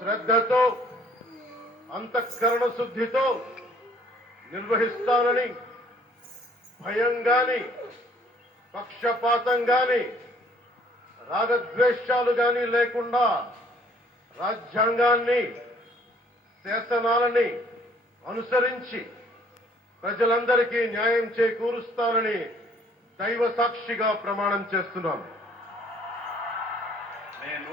శ్రద్ధతో అంతఃకరణ శుద్ధితో నిర్వహిస్తానని భయం గాని పక్షపాతం గాని రాగద్వేషాలు గాని లేకుండా రాజ్యాంగాన్ని శాసనాలని అనుసరించి ప్రజలందరికీ న్యాయం చేకూరుస్తానని దైవ సాక్షిగా ప్రమాణం చేస్తున్నాను నేను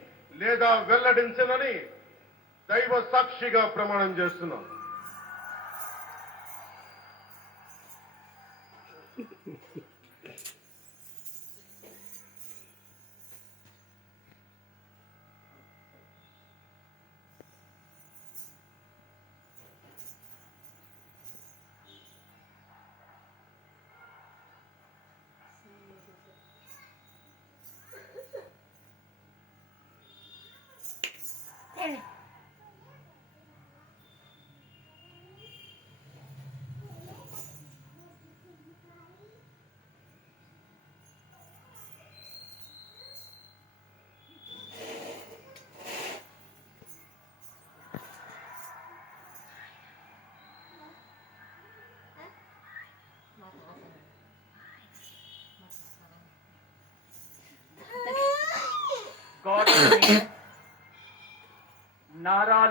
లేదా వెల్లడించనని దైవ సాక్షిగా ప్రమాణం చేస్తున్నాం Thank you.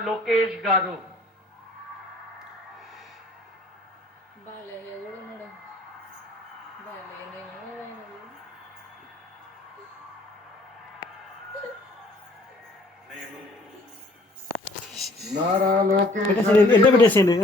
లోకేష్ గారు భలే ఎవడు మేడం భలే నేను నేను నారా లోకేష్ పెట్టేసేయండి, ఎంత పెట్టేసేయండి